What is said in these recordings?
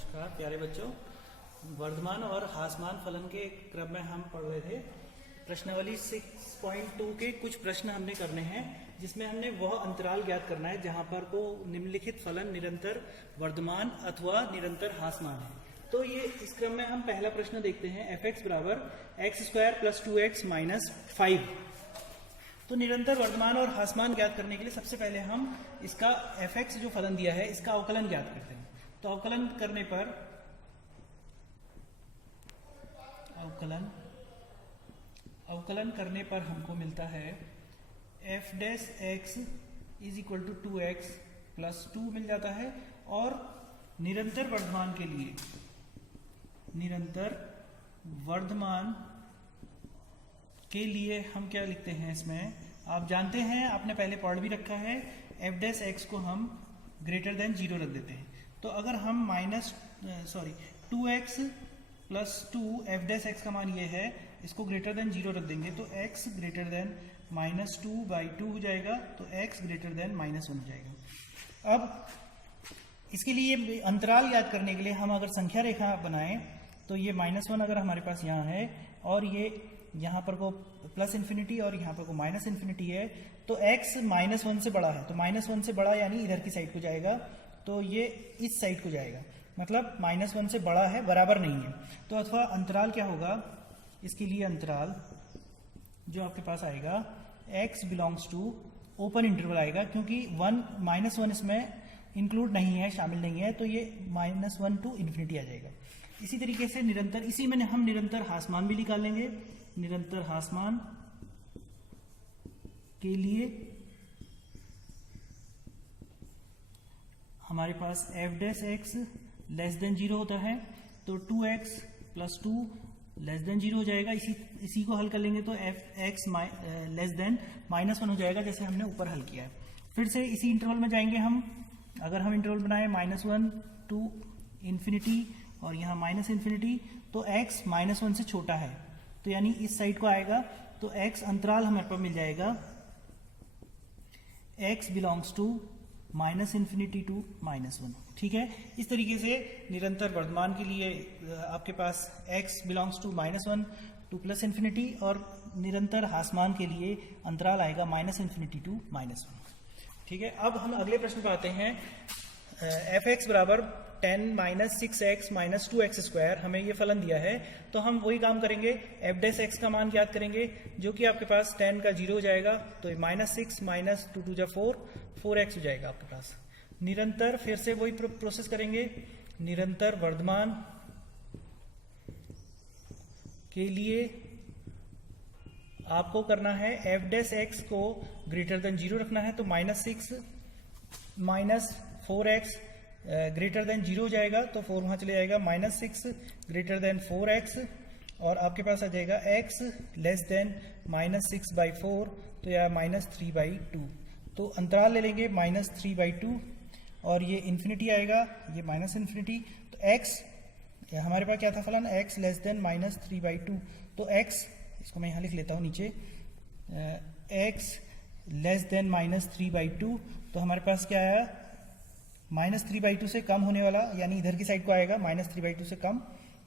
नमस्कार प्यारे बच्चों, वर्धमान और ह्रासमान फलन के क्रम में हम पढ़ रहे थे। प्रश्नावली 6.2 के कुछ प्रश्न हमने करने हैं जिसमें हमने वह अंतराल ज्ञात करना है जहां पर को निम्नलिखित फलन निरंतर वर्धमान अथवा निरंतर ह्रासमान है। तो ये इस क्रम में हम पहला प्रश्न देखते हैं। f(x) बराबर x² + 2x - 5। तो निरंतर वर्धमान और ह्रासमान ज्ञात करने के लिए सबसे पहले हम इसका f(x) जो फलन दिया है इसका अवकलन ज्ञात करते हैं। तो अवकलन करने पर हमको मिलता है f(x) = 2x + 2 मिल जाता है। और निरंतर वर्धमान के लिए हम क्या लिखते हैं इसमें, आप जानते हैं, आपने पहले पढ़ भी रखा है, f(x) को हम > 0 रख देते हैं। तो अगर हम 2x + 2 f(x) का मान ये है, इसको > 0 रख देंगे तो x > -2/2 हो जाएगा, तो x > -1 हो जाएगा। अब इसके लिए अंतराल याद करने के लिए हम अगर संख्या रेखा बनाएं तो ये -1 अगर हमारे पास यहाँ है और ये यहाँ पर को +∞ और यहाँ पर को -∞ है, तो x -1 से बड़ा है, तो -1 से बड़ा यानी इधर की साइड को जाएगा, तो ये इस साइड को जाएगा, मतलब -1 से बड़ा है, बराबर नहीं है। तो अथवा अंतराल क्या होगा, इसके लिए अंतराल जो आपके पास आएगा x belongs to open interval आएगा, क्योंकि -1 इसमें इंक्लूड नहीं है, शामिल नहीं है, तो ये -1 to ∞ आ जाएगा। इसी तरीके से इसी में हम निरंतर ह्रासमान भी निकाल लेंगे। निरंतर ह्रासमान के लिए हमारे पास f(x) <0 होता है, तो 2x + 2 <0 हो जाएगा। इसी को हल कर लेंगे तो f(x) -1 हो जाएगा, जैसे हमने ऊपर हल किया है। फिर से इसी इंटरवल में जाएंगे हम। अगर हम इंटरवल बनाए -1 to ∞ और यहाँ -∞, तो x -1 से छोटा है, तो यानी इस साइड को आएगा, तो x अंतराल हमारे पास मिल जाएगा x बिलोंग्स टू -∞ to -1। ठीक है, इस तरीके से निरंतर वर्धमान के लिए आपके पास x बिलोंग्स टू -1 to +∞, और निरंतर ह्रासमान के लिए अंतराल आएगा -∞ to -1। ठीक है, अब हम अगले प्रश्न पर आते हैं। f(x) बराबर 10 - 6x - 2x², हमें ये फलन दिया है, तो हम वही काम करेंगे, f(x) का मान ज्ञात करेंगे, जो कि आपके पास 10 का 0 हो जाएगा, तो -6 - 2 × 4 4x हो जाएगा आपके पास। निरंतर, फिर से वही प्रोसेस करेंगे। निरंतर वर्धमान के लिए आपको करना है f(x) को > 0 रखना है, तो -6 - 4x > 0 हो जाएगा, तो 4 वहां चले जाएगा, -6 > 4x, और आपके पास आ जाएगा x <−6/4, तो यह -3/2। तो अंतराल ले लेंगे -3/2, और ये ∞ आएगा, ये -∞, तो x हमारे पास क्या था फलन, x <−3/2, तो x, इसको मैं यहाँ लिख लेता हूँ नीचे, x <−3/2, तो हमारे पास क्या आया, -3/2 से कम होने वाला, यानी इधर की साइड को आएगा, -3/2 से कम,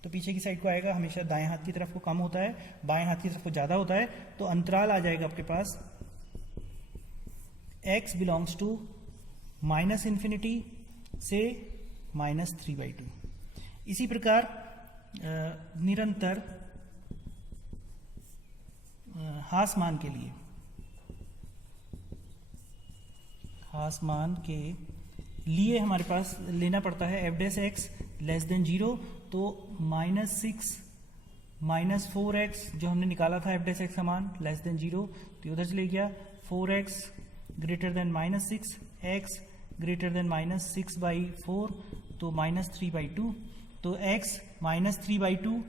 तो पीछे की साइड को आएगा, हमेशा दाएं हाथ की तरफ को कम होता है, बाएं हाथ की तरफ को ज्यादा होता है, तो अंतराल आ जाएगा आपके पास x बिलोंग्स टू -∞ से -3/2। इसी प्रकार निरंतर ह्रासमान के लिए हमारे पास लेना पड़ता है f(x) <0, तो -6 - 4x जो हमने निकाला था f(x) का मान <0, तो उधर चले गया, 4x > -6, x > -6/4, तो -3/2, तो x -3/2,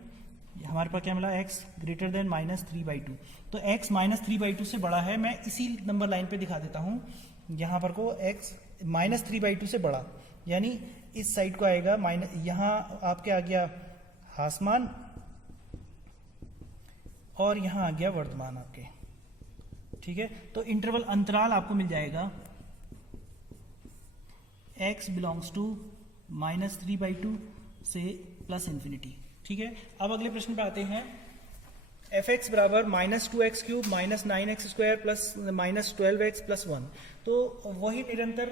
हमारे पास क्या मिला, x > -3/2, तो x -3/2 से बड़ा है। मैं इसी नंबर लाइन पे दिखा देता हूँ, यहाँ पर को x -3/2 से बड़ा, यानी इस साइड को आएगा, यहाँ आपके आ गया ह्रासमान, और यहाँ आ गया वर्धमान आपके। ठीक है, तो इंटरवल अंतराल आपको मिल जाएगा x बिलोंग्स टू -3/2, से प्लस इन्फिनिटी। ठीक है, अब अगले प्रश्न पे आते हैं। एफ एक्स बराबर -2x³ -9x² plus -12x plus 1। तो वही निरंतर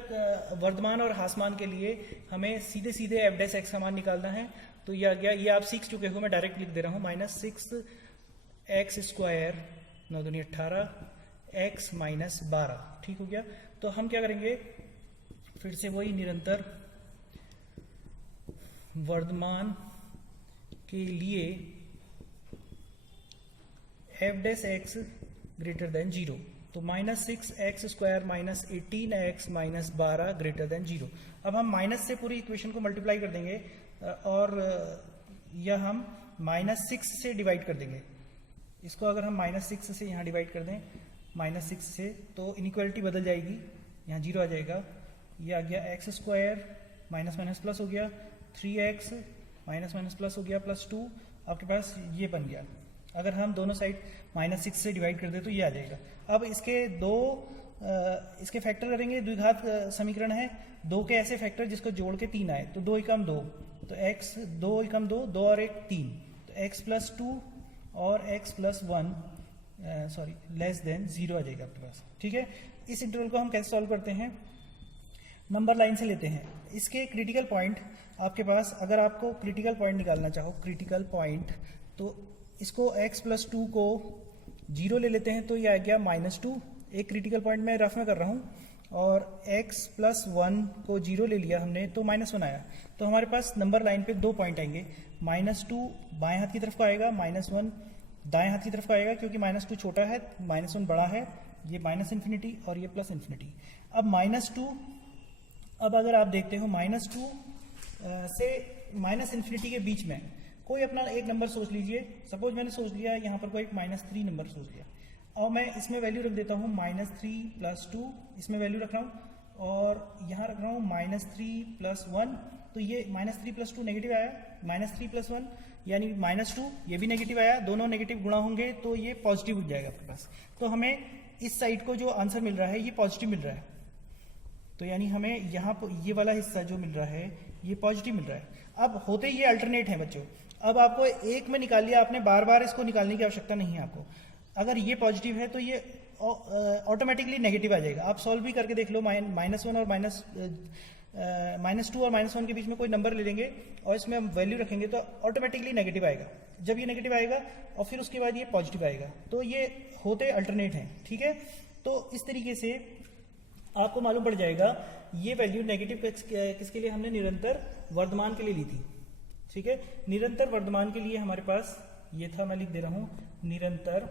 वर्धमान और ह्रासमान के लिए हमें सीधे सीधे एफ डैश एक्स का मान निकालना है। तो ये आ गया, ये आप सीख चुके हो, मैं डायरेक्ट लिख दे रहा हूँ, -6x², 9 दूनी 18, x -12। ठीक हो गया। तो हम क्या करेंगे, फिर से वही निरंतर वर्धमान के लिए F dash x greater than 0, तो -6x² -18x -12 ग्रेटर देन 0। अब हम माइनस से पूरी इक्वेशन को मल्टीप्लाई कर देंगे और यह हम -6 से डिवाइड कर देंगे। इसको अगर हम -6 से यहाँ डिवाइड कर दें, -6 से, तो इनइक्वालिटी बदल जाएगी, यहाँ 0 आ जाएगा। ये आ गया x² माइनस माइनस प्लस हो गया, 3x माइनस माइनस प्लस हो गया प्लस 2, आपके पास ये बन गया। अगर हम दोनों साइड -6 से डिवाइड कर दे तो ये आ जाएगा। अब इसके इसके फैक्टर करेंगे, द्विघात समीकरण है, 2 के ऐसे फैक्टर जिसको जोड़ के 3 आए, तो 2 एकम 2, तो x 2 एकम 2, 2 और 1 3, तो x + 2 और x + 1 लेस देन 0 आ जाएगा आपके पास। ठीक है, इस इंटरवल को हम कैसे सॉल्व करते हैं, नंबर लाइन से लेते हैं। इसके क्रिटिकल पॉइंट आपके पास, अगर आपको क्रिटिकल पॉइंट निकालना चाहो, क्रिटिकल पॉइंट, तो इसको x + 2 को 0 ले लेते हैं, तो ये आ गया -2। एक क्रिटिकल पॉइंट मैं रफ में कर रहा हूँ, और x + 1 को 0 ले लिया हमने, तो -1 आया। तो हमारे पास नंबर लाइन पे 2 पॉइंट आएंगे, -2 बाएं हाथ की तरफ को आएगा, -1 दाएं हाथ की तरफ को आएगा, क्योंकि -2 छोटा है, -1 बड़ा है, ये -∞ और ये +∞। अब -2, अब अगर आप देखते हो -2 से -∞ के बीच में कोई अपना एक नंबर सोच लीजिए। सपोज मैंने सोच लिया यहाँ पर कोई -3 नंबर सोच लिया, और मैं इसमें वैल्यू रख देता हूँ -3 + 2, इसमें वैल्यू रख रहा हूँ, और यहाँ रख रहा हूँ -3 + 1, तो ये -3 + 2 नेगेटिव आया, -3 + 1 यानी -2, ये भी नेगेटिव आया, दोनों नेगेटिव गुणा होंगे तो ये पॉजिटिव हो जाएगा आपके पास। तो हमें इस साइड को जो आंसर मिल रहा है ये पॉजिटिव मिल रहा है, तो यानी हमें यहाँ पर ये वाला हिस्सा जो मिल रहा है ये पॉजिटिव मिल रहा है। अब होते ये अल्टरनेट है बच्चों, अब आपको एक में निकाल लिया आपने, बार बार इसको निकालने की आवश्यकता नहीं है आपको। अगर ये पॉजिटिव है तो ये ऑटोमेटिकली नेगेटिव आ जाएगा। आप सॉल्व भी करके देख लो, -1 और -2 और -1 के बीच में कोई नंबर ले लेंगे और इसमें हम वैल्यू रखेंगे तो ऑटोमेटिकली नेगेटिव आएगा। जब ये नेगेटिव आएगा और फिर उसके बाद ये पॉजिटिव आएगा, तो ये होते अल्टरनेट हैं। ठीक है, तो इस तरीके से आपको मालूम पड़ जाएगा ये वैल्यू नेगेटिव किसके लिए हमने निरंतर वर्धमान के लिए ली थी। ठीक है, निरंतर वर्धमान के लिए हमारे पास ये था, मैं लिख दे रहा हूं निरंतर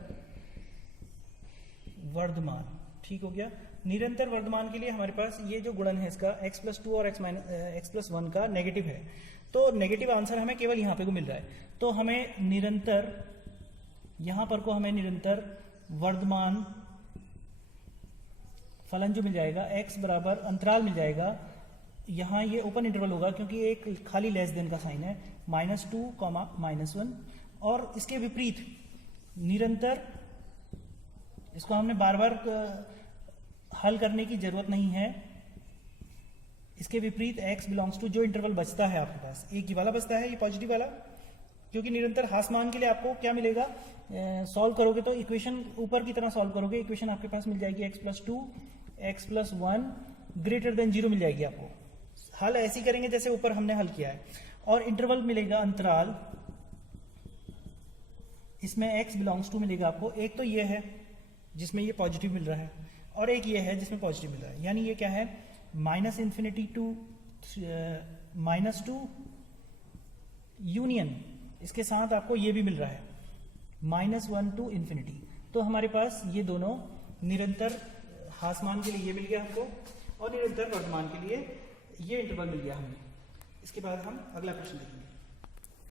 वर्धमान। ठीक हो गया, निरंतर वर्धमान के लिए हमारे पास ये जो गुणन है इसका x + 2 और x + 1 का नेगेटिव है, तो नेगेटिव आंसर हमें केवल यहाँ पे को मिल रहा है। तो हमें निरंतर, यहां पर को हमें निरंतर वर्धमान फलन जो मिल जाएगा x बराबर अंतराल मिल जाएगा, यहाँ ये ओपन इंटरवल होगा क्योंकि एक खाली लेस देन का साइन है, -2, -1, और इसके विपरीत निरंतर, इसको हमने बार बार हल करने की जरूरत नहीं है। इसके विपरीत x बिलोंग्स टू जो इंटरवल बचता है आपके पास, एक ही वाला बचता है, ये पॉजिटिव वाला, क्योंकि निरंतर ह्रासमान के लिए आपको क्या मिलेगा, सॉल्व करोगे तो इक्वेशन ऊपर की तरह सॉल्व करोगे, इक्वेशन आपके पास मिल जाएगी x + 2 x + 1 ग्रेटर देन 0 मिल जाएगी आपको। हल ऐसी करेंगे जैसे ऊपर हमने हल किया है, और इंटरवल मिलेगा अंतराल, इसमें x बिलोंग्स टू मिलेगा आपको। एक तो ये है जिसमें ये पॉजिटिव मिल रहा है, और एक ये है जिसमें पॉजिटिव मिल रहा है, यानी ये क्या है, -∞ टू -2 यूनियन, इसके साथ आपको ये भी मिल रहा है -1 टू ∞। तो हमारे पास ये दोनों निरंतर ह्रासमान के लिए ये मिल गया हमको, और निरंतर वर्धमान के लिए ये इंटरवल मिल गया हमें। इसके बाद हम अगला प्रश्न देखेंगे।